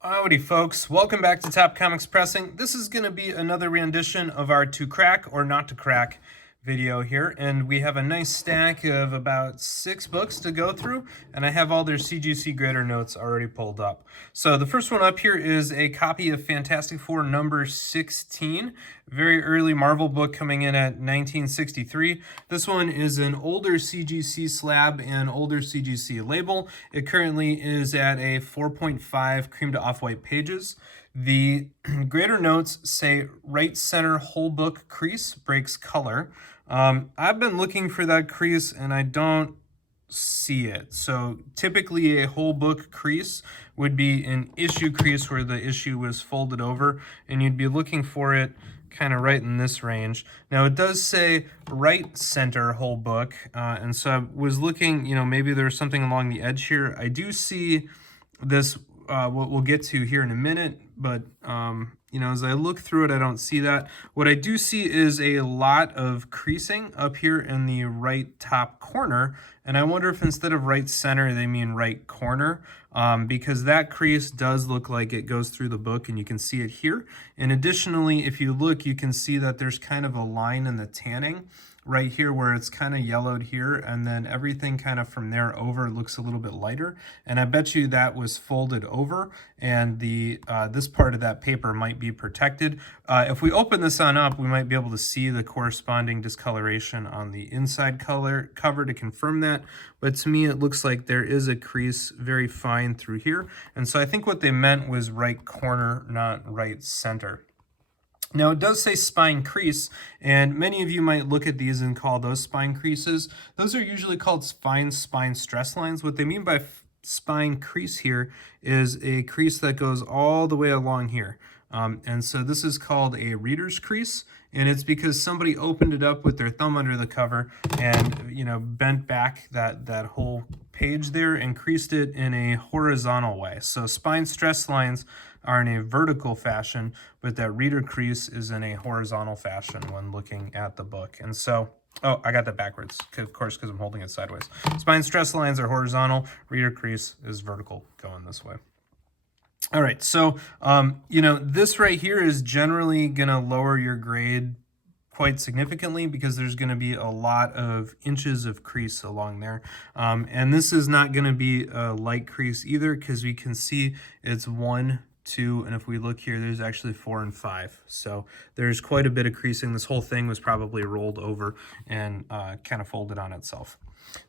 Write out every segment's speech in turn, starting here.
Howdy folks, welcome back to Top Comics Pressing. This is going to be another rendition of our To Crack or Not to Crack video here, and we have a nice stack of about 6 books to go through, and I have all their CGC grader notes already pulled up. So the first one up here is a copy of Fantastic Four number 16, very early Marvel book coming in at 1963. This one is an older CGC slab and older CGC label. It currently is at a 4.5 cream to off-white pages. The grader notes say right center whole book crease breaks color. I've been looking for that crease and I don't see it. So typically a whole book crease would be an issue crease where the issue was folded over, and you'd be looking for it kind of right in this range. Now it does say right center whole book, and so I was looking, maybe there's something along the edge here. I do see this, what we'll get to here in a minute, but as I look through it, I don't see that. What I do see is a lot of creasing up here in the right top corner, and I wonder if instead of right center, they mean right corner, because that crease does look like it goes through the book, and you can see it here. And additionally, if you look, you can see that there's kind of a line in the tanning right here where it's kind of yellowed here, and then everything kind of from there over looks a little bit lighter, and I bet you that was folded over, and the this part of that paper might be protected. If we open this on up, we might be able to see the corresponding discoloration on the inside cover to confirm that, but to me it looks like there is a crease very fine through here, and so I think what they meant was right corner, not right center. Now it does say spine crease, and many of you might look at these and call those spine creases. Those are usually called spine stress lines. What they mean by spine crease here is a crease that goes all the way along here. And so this is called a reader's crease, and it's because somebody opened it up with their thumb under the cover and bent back that whole page there and creased it in a horizontal way. So spine stress lines are in a vertical fashion, but that reader crease is in a horizontal fashion when looking at the book. And so, oh, I got that backwards, of course, because I'm holding it sideways. Spine stress lines are horizontal, reader crease is vertical, going this way. All right, so, this right here is generally going to lower your grade quite significantly because there's going to be a lot of inches of crease along there. And this is not going to be a light crease either, because we can see it's 1, 2, and if we look here, there's actually 4 and 5. So there's quite a bit of creasing. This whole thing was probably rolled over and kind of folded on itself.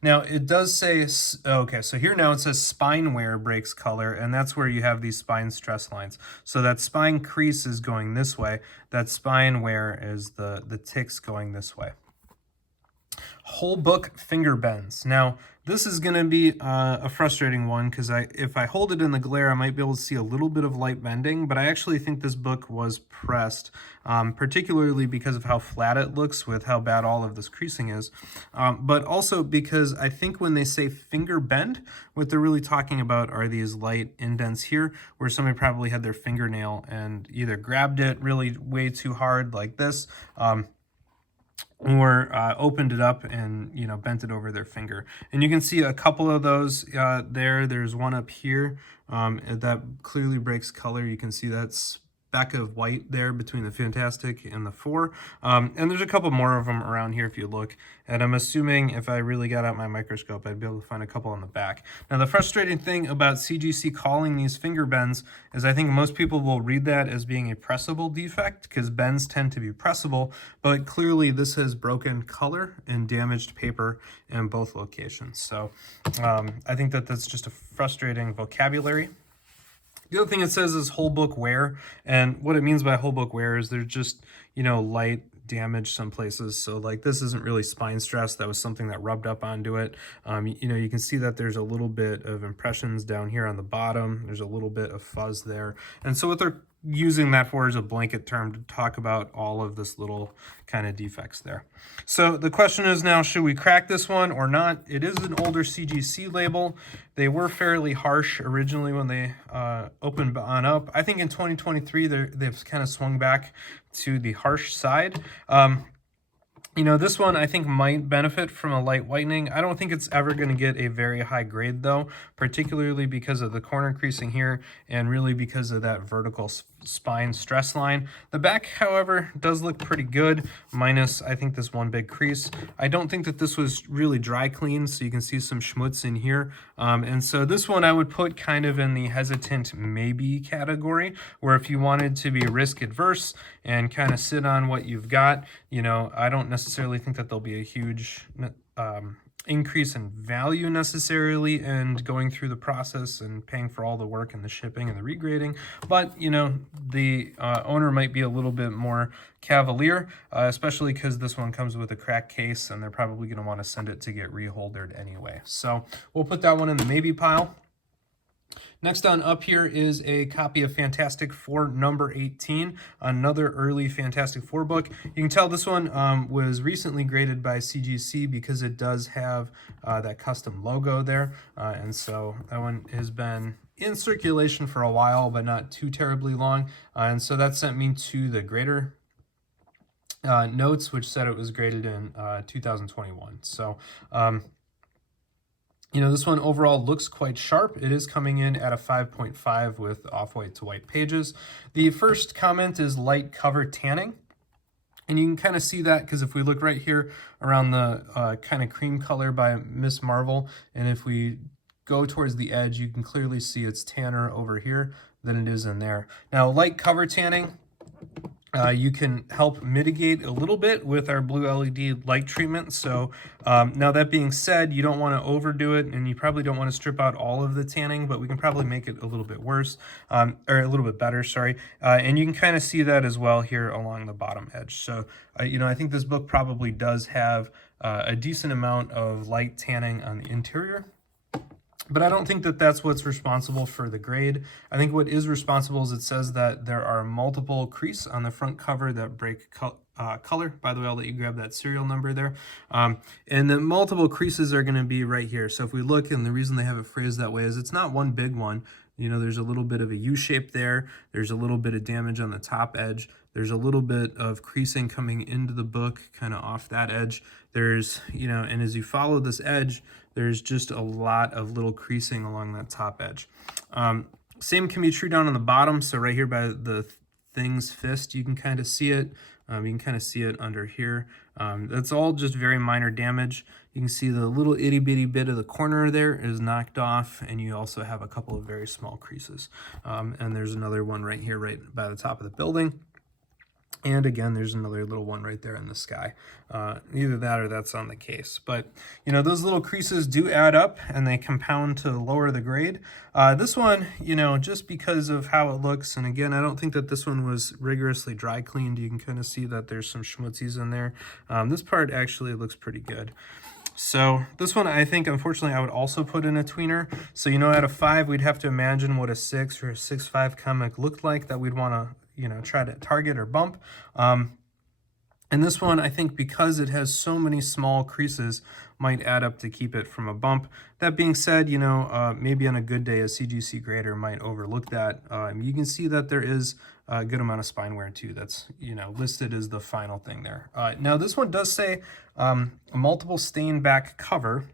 Now it does say, okay, so here now it says spine wear breaks color, and that's where you have these spine stress lines. So that spine crease is going this way. That spine wear is the ticks going this way. Whole book finger bends. Now this is going to be a frustrating one because if I hold it in the glare, I might be able to see a little bit of light bending, but I actually think this book was pressed, particularly because of how flat it looks with how bad all of this creasing is, but also because I think when they say finger bend, what they're really talking about are these light indents here where somebody probably had their fingernail and either grabbed it really way too hard like this, or opened it up and bent it over their finger. And you can see a couple of those there's one up here that clearly breaks color. You can see that speck of white there between the Fantastic and the 4, and there's a couple more of them around here if you look, and I'm assuming if I really got out my microscope I'd be able to find a couple on the back. Now the frustrating thing about CGC calling these finger bends is I think most people will read that as being a pressable defect because bends tend to be pressable, but clearly this has broken color and damaged paper in both locations. So I think that's just a frustrating vocabulary. The other thing it says is whole book wear, and what it means by whole book wear is there's just, light damage some places. So like this isn't really spine stress, that was something that rubbed up onto it. You can see that there's a little bit of impressions down here on the bottom. There's a little bit of fuzz there. And so what they're using that for is a blanket term to talk about all of this little kind of defects there. So the question is now, should we crack this one or not? It is an older CGC label. They were fairly harsh originally when they opened on up. I think in 2023 they've kind of swung back to the harsh side. You know, this one I think might benefit from a light whitening. I don't think it's ever going to get a very high grade though, particularly because of the corner creasing here and really because of that vertical spine stress line. The back, however, does look pretty good, minus I think this one big crease. I don't think that this was really dry clean, so you can see some schmutz in here. And so this one I would put kind of in the hesitant maybe category, where if you wanted to be risk adverse and kind of sit on what you've got, you know, I don't necessarily think that there'll be a huge increase in value necessarily and going through the process and paying for all the work and the shipping and the regrading, but you know, the owner might be a little bit more cavalier, especially because this one comes with a crack case and they're probably going to want to send it to get reholdered anyway. So we'll put that one in the maybe pile. Next on up here is a copy of Fantastic Four number 18, another early Fantastic Four book. You can tell this one was recently graded by CGC because it does have that custom logo there. And so that one has been in circulation for a while, but not too terribly long. And so that sent me to the grader notes, which said it was graded in 2021. So, you know, this one overall looks quite sharp. It is coming in at a 5.5 with off-white to white pages. The first comment is light cover tanning. And you can kind of see that because if we look right here around the kind of cream color by Miss Marvel, and if we go towards the edge, you can clearly see it's tanner over here than it is in there. Now, light cover tanning, you can help mitigate a little bit with our blue LED light treatment. So now that being said, you don't want to overdo it and you probably don't want to strip out all of the tanning, but we can probably make it a little bit worse, or a little bit better, sorry. And you can kind of see that as well here along the bottom edge. So, you know, I think this book probably does have a decent amount of light tanning on the interior. But I don't think that that's what's responsible for the grade. I think what is responsible is it says that there are multiple crease on the front cover that break color. By the way, I'll let you grab that serial number there. And the multiple creases are going to be right here. So if we look, and the reason they have it phrased that way is it's not one big one. You know, there's a little bit of a U shape there. There's a little bit of damage on the top edge. There's a little bit of creasing coming into the book, kind of off that edge. There's, you know, and as you follow this edge, there's just a lot of little creasing along that top edge. Same can be true down on the bottom. So right here by the thing's fist, you can kind of see it. You can kind of see it under here. That's all just very minor damage. You can see the little itty bitty bit of the corner there is knocked off, and you also have a couple of very small creases. And there's another one right here, right by the top of the building. And again, there's another little one right there in the sky. Either that or that's on the case. But, you know, those little creases do add up and they compound to lower the grade. This one, you know, just because of how it looks, and again, I don't think that this one was rigorously dry cleaned. You can kind of see that there's some schmutzies in there. This part actually looks pretty good. So this one, I think, unfortunately, I would also put in a tweener. So, you know, out of 5, we'd have to imagine what a 6 or a 6.5 comic looked like that we'd want to, you know, try to target or bump. And this one, I think, because it has so many small creases, might add up to keep it from a bump. That being said, you know, maybe on a good day, a CGC grader might overlook that. You can see that there is a good amount of spine wear too. That's, you know, listed as the final thing there. Now this one does say a multiple stain back cover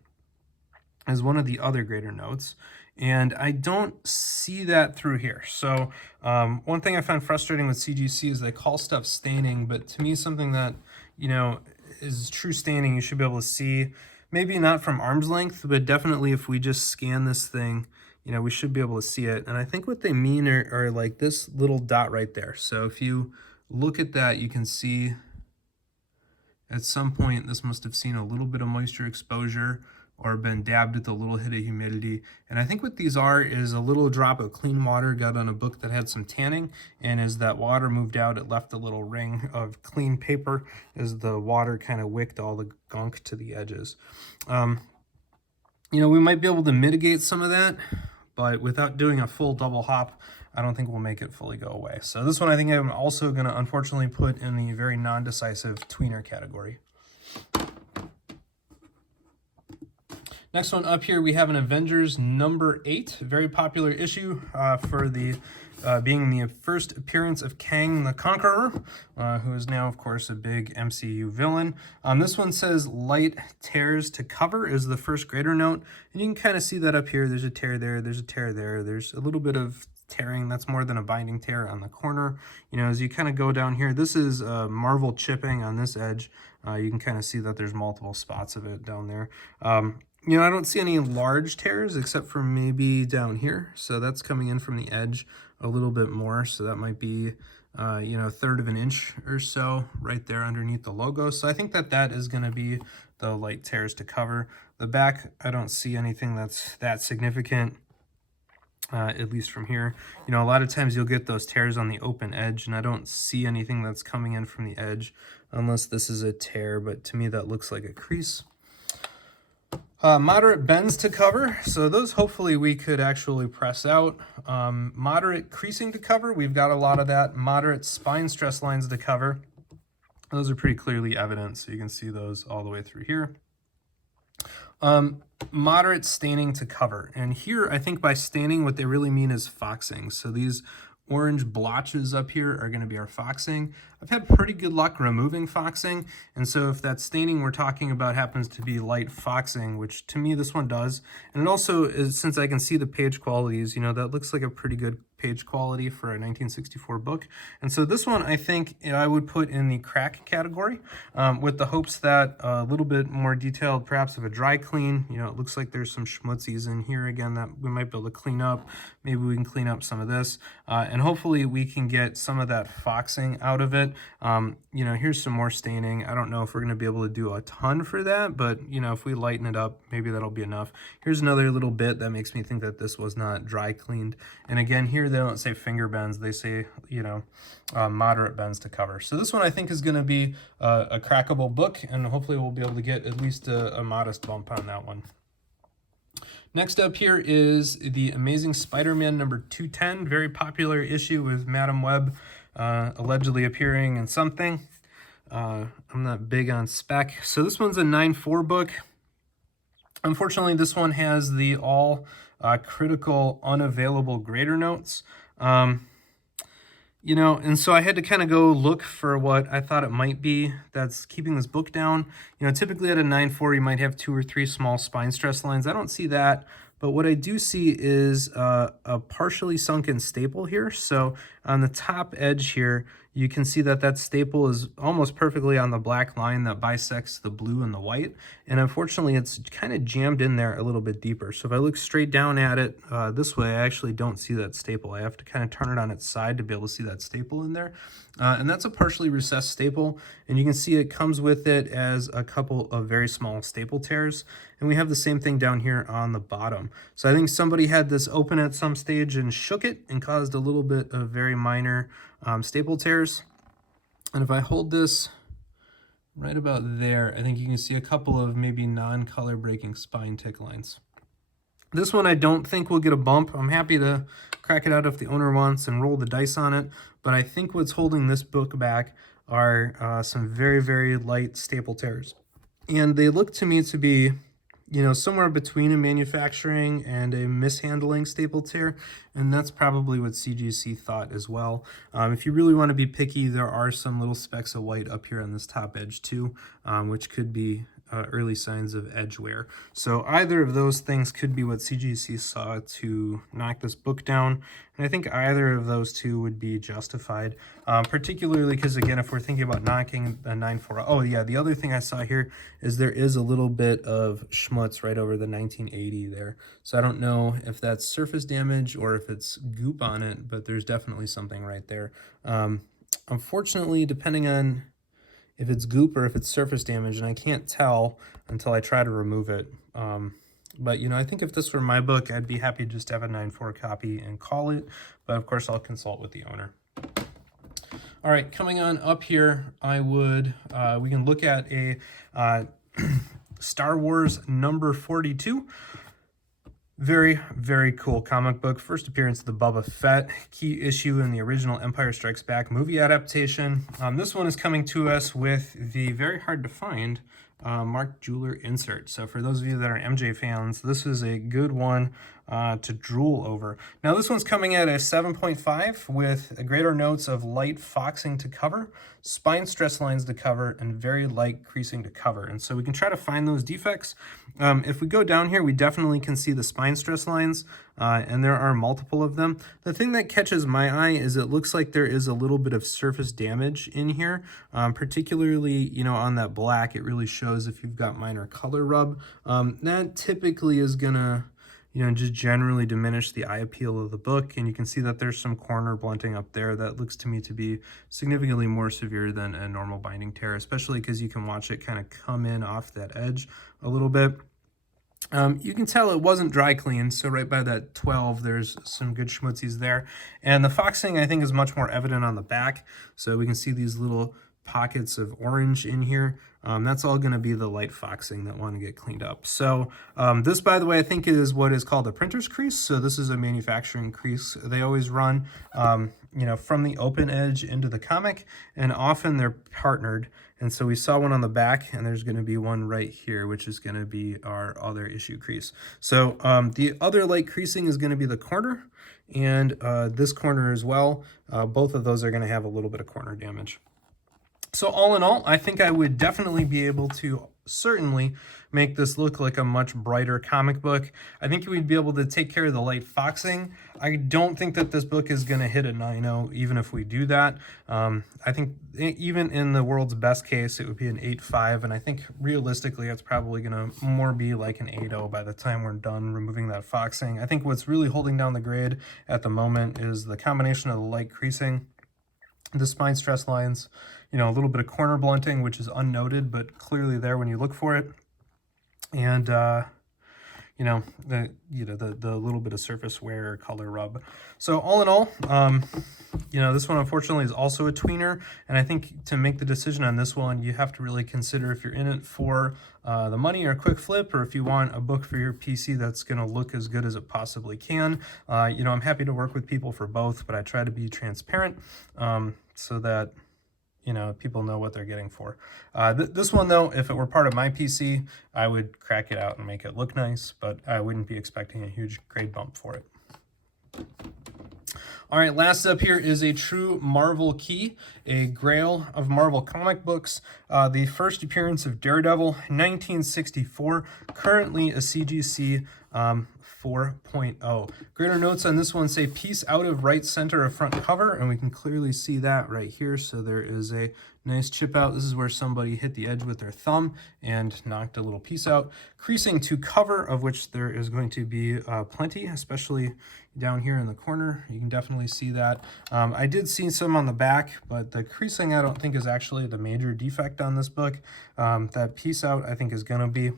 as one of the other grader notes. And I don't see that through here. So one thing I find frustrating with CGC is they call stuff staining, but to me something that, you know, is true staining you should be able to see. Maybe not from arm's length, but definitely if we just scan this thing, you know, we should be able to see it. And I think what they mean are like this little dot right there. So if you look at that, you can see at some point this must have seen a little bit of moisture exposure or been dabbed with a little hit of humidity. And I think what these are is a little drop of clean water got on a book that had some tanning, and as that water moved out, it left a little ring of clean paper as the water kind of wicked all the gunk to the edges. You know, we might be able to mitigate some of that, but without doing a full double hop, I don't think we'll make it fully go away. So this one I think I'm also going to unfortunately put in the very non-decisive tweener category. Next one up here, we have an Avengers number 8, very popular issue for the being the first appearance of Kang the Conqueror, who is now, of course, a big MCU villain. This one says light tears to cover is the first greater note, and you can kind of see that up here. There's a tear there, there's a tear there, there's a little bit of tearing. That's more than a binding tear on the corner. You know, as you kind of go down here, this is Marvel chipping on this edge. You can kind of see that there's multiple spots of it down there. You know, I don't see any large tears except for maybe down here. So that's coming in from the edge a little bit more. So that might be, you know, 1/3 of an inch or so right there underneath the logo. So I think that that is going to be the light tears to cover. The back, I don't see anything that's that significant, at least from here. You know, a lot of times you'll get those tears on the open edge, and I don't see anything that's coming in from the edge unless this is a tear, but to me that looks like a crease. Moderate bends to cover, so those hopefully we could actually press out. Moderate creasing to cover, we've got a lot of that. Moderate spine stress lines to cover, those are pretty clearly evident, so you can see those all the way through here. Moderate staining to cover, and here I think by staining what they really mean is foxing. So these orange blotches up here are going to be our foxing. I've had pretty good luck removing foxing, and so if that staining we're talking about happens to be light foxing, which to me this one does, and it also is, since I can see the page qualities, you know, that looks like a pretty good page quality for a 1964 book. And so this one I think I would put in the crack category, with the hopes that a little bit more detailed, perhaps of a dry clean. You know, it looks like there's some schmutzies in here again that we might be able to clean up. Maybe we can clean up some of this, and hopefully we can get some of that foxing out of it. You know, here's some more staining. I don't know if we're going to be able to do a ton for that, but you know, if we lighten it up, maybe that'll be enough. Here's another little bit that makes me think that this was not dry cleaned. And again, here they don't say finger bends, they say, you know, moderate bends to cover. So this one I think is going to be a crackable book, and hopefully we'll be able to get at least a modest bump on that one. Next up here is the Amazing Spider-Man number 210, very popular issue with Madam Web allegedly appearing in something. I'm not big on spec. So this one's a 9/4 book. Unfortunately, this one has the all critical unavailable greater notes. You know, and so I had to kind of go look for what I thought it might be that's keeping this book down. You know, typically at a 9/4, you might have 2 or 3 small spine stress lines. I don't see that, but what I do see is a partially sunken staple here. So on the top edge here, you can see that that staple is almost perfectly on the black line that bisects the blue and the white. And unfortunately, it's kind of jammed in there a little bit deeper. So if I look straight down at it this way, I actually don't see that staple. I have to kind of turn it on its side to be able to see that staple in there. And that's a partially recessed staple. And you can see it comes with it as a couple of very small staple tears. And we have the same thing down here on the bottom. So I think somebody had this open at some stage and shook it and caused a little bit of very minor staple tears. And if I hold this right about there, I think you can see a couple of maybe non-color breaking spine tick lines. This one I don't think will get a bump. I'm happy to crack it out if the owner wants and roll the dice on it, but I think what's holding this book back are some very, very light staple tears. And they look to me to be, you know, somewhere between a manufacturing and a mishandling staple tear, and that's probably what CGC thought as well. If you really want to be picky, there are some little specks of white up here on this top edge too, which could be early signs of edge wear. So either of those things could be what CGC saw to knock this book down, and I think either of those two would be justified, particularly because, again, if we're thinking about knocking a 9/4, oh yeah, the other thing I saw here is there is a little bit of schmutz right over the 1980 there. So I don't know if that's surface damage or if it's goop on it, but there's definitely something right there. Unfortunately, depending on if it's goop or if it's surface damage, and I can't tell until I try to remove it. But, you know, I think if this were my book, I'd be happy just to have a 9/4 copy and call it. But, of course, I'll consult with the owner. All right, coming on up here, I would, we can look at a Star Wars number 42. Very, very cool comic book. First appearance of the Boba Fett, key issue in the original Empire Strikes Back movie adaptation. This one is coming to us with the very hard to find Mark Jeweler insert. So for those of you that are MJ fans, this is a good one to drool over. Now this one's coming at a 7.5 with greater notes of light foxing to cover, spine stress lines to cover, and very light creasing to cover. And so we can try to find those defects. If we go down here, we definitely can see the spine stress lines, and there are multiple of them. The thing that catches my eye is it looks like there is a little bit of surface damage in here, particularly, on that black. It really shows if you've got minor color rub. That typically is gonna just generally diminish the eye appeal of the book. And you can see that there's some corner blunting up there that looks to me to be significantly more severe than a normal binding tear, especially because you can watch it kind of come in off that edge a little bit. You can tell it wasn't dry cleaned, so right by that 12, there's some good schmutzies there. And the foxing, I think, is much more evident on the back. So we can see these little pockets of orange in here. That's all going to be the light foxing that want to get cleaned up. So this, by the way, I think is what is called a printer's crease. So this is a manufacturing crease. They always run, from the open edge into the comic, and often they're partnered. And so we saw one on the back, and there's going to be one right here, which is going to be our other issue crease. So the other light creasing is going to be the corner, and this corner as well. Both of those are going to have a little bit of corner damage. So all in all, I think I would definitely be able to certainly make this look like a much brighter comic book. I think we'd be able to take care of the light foxing. I don't think that this book is going to hit a 9.0 even if we do that. I think even in the world's best case, it would be an 8.5, and I think realistically it's probably going to more be like an 8.0 by the time we're done removing that foxing. I think what's really holding down the grade at the moment is the combination of the light creasing, the spine stress lines, a little bit of corner blunting, which is unnoted, but clearly there when you look for it. And, the little bit of surface wear or color rub. So all in all, this one unfortunately is also a tweener. And I think to make the decision on this one, you have to really consider if you're in it for the money or a quick flip, or if you want a book for your PC that's going to look as good as it possibly can. I'm happy to work with people for both, but I try to be transparent so that people know what they're getting for. This one, though, if it were part of my PC, I would crack it out and make it look nice, but I wouldn't be expecting a huge grade bump for it. All right, last up here is a true Marvel key, a grail of Marvel comic books. The first appearance of Daredevil, 1964, currently a CGC 4.0. Greater notes on this one say piece out of right center of front cover, and we can clearly see that right here. So there is a nice chip out. This is where somebody hit the edge with their thumb and knocked a little piece out. Creasing to cover, of which there is going to be plenty, especially down here in the corner. You can definitely see that. I did see some on the back, but the creasing I don't think is actually the major defect on this book. That piece out I think is going to be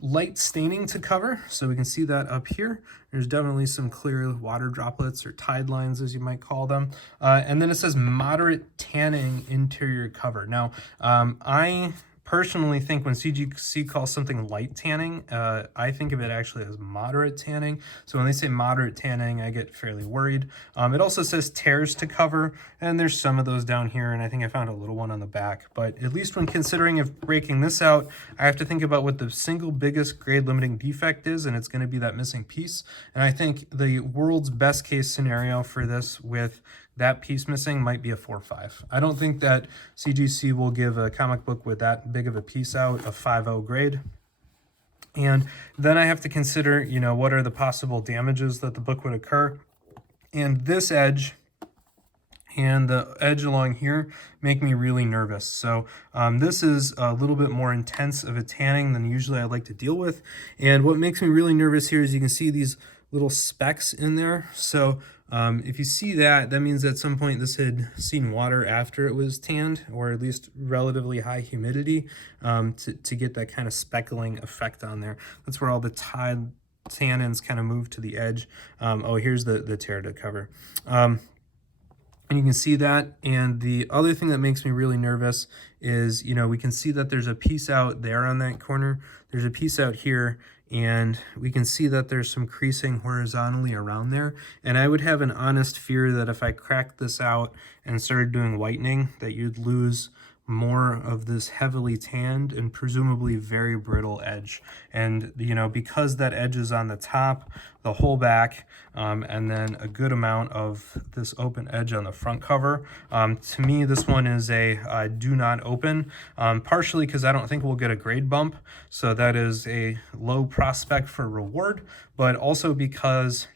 light staining to cover, so we can see that up here. There's definitely some clear water droplets or tide lines, as you might call them. And then it says moderate tanning interior cover. Now, I personally think when CGC calls something light tanning, I think of it actually as moderate tanning. So when they say moderate tanning, I get fairly worried. It also says tears to cover, and there's some of those down here, and I think I found a little one on the back. But at least when considering of breaking this out, I have to think about what the single biggest grade limiting defect is, and it's going to be that missing piece. And I think the world's best case scenario for this with that piece missing might be a 4.5. I don't think that CGC will give a comic book with that big of a piece out a 5.0 grade. And then I have to consider, what are the possible damages that the book would occur. And this edge and the edge along here make me really nervous. So this is a little bit more intense of a tanning than usually I like to deal with. And what makes me really nervous here is you can see these little specks in there. So if you see that, that means at some point this had seen water after it was tanned, or at least relatively high humidity, to get that kind of speckling effect on there. That's where all the tannins kind of move to the edge. Here's the tear to cover. And you can see that. And the other thing that makes me really nervous is, we can see that there's a piece out there on that corner. There's a piece out here, and we can see that there's some creasing horizontally around there. And I would have an honest fear that if I cracked this out and started doing whitening, that you'd lose more of this heavily tanned and presumably very brittle edge. And, you know, because that edge is on the top, the whole back, and then a good amount of this open edge on the front cover, to me, this one is a do not open, partially because I don't think we'll get a grade bump. So that is a low prospect for reward, but also because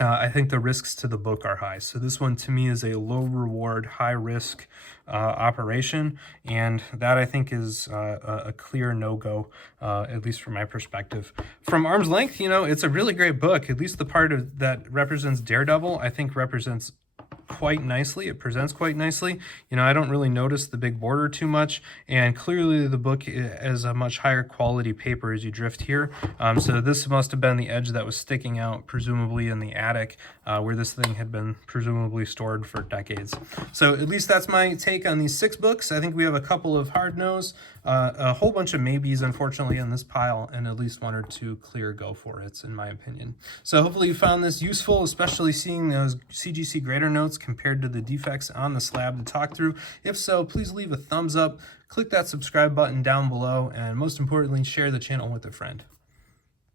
I think the risks to the book are high. So this one to me is a low reward, high risk operation. And that I think is a clear no-go, at least from my perspective. From arm's length, you know, it's a really great book. At least the part of that represents Daredevil, I think represents quite nicely. It presents quite nicely. You know, I don't really notice the big border too much, and clearly the book is a much higher quality paper as you drift here. So this must have been the edge that was sticking out, presumably in the attic, where this thing had been presumably stored for decades. So at least that's my take on these 6 books. I think we have a couple of hard nose, a whole bunch of maybes, unfortunately, in this pile, and at least 1 or 2 clear go for it's, in my opinion. So hopefully you found this useful, especially seeing those CGC grader notes compared to the defects on the slab to talk through. If so, please leave a thumbs up, click that subscribe button down below, and most importantly, share the channel with a friend.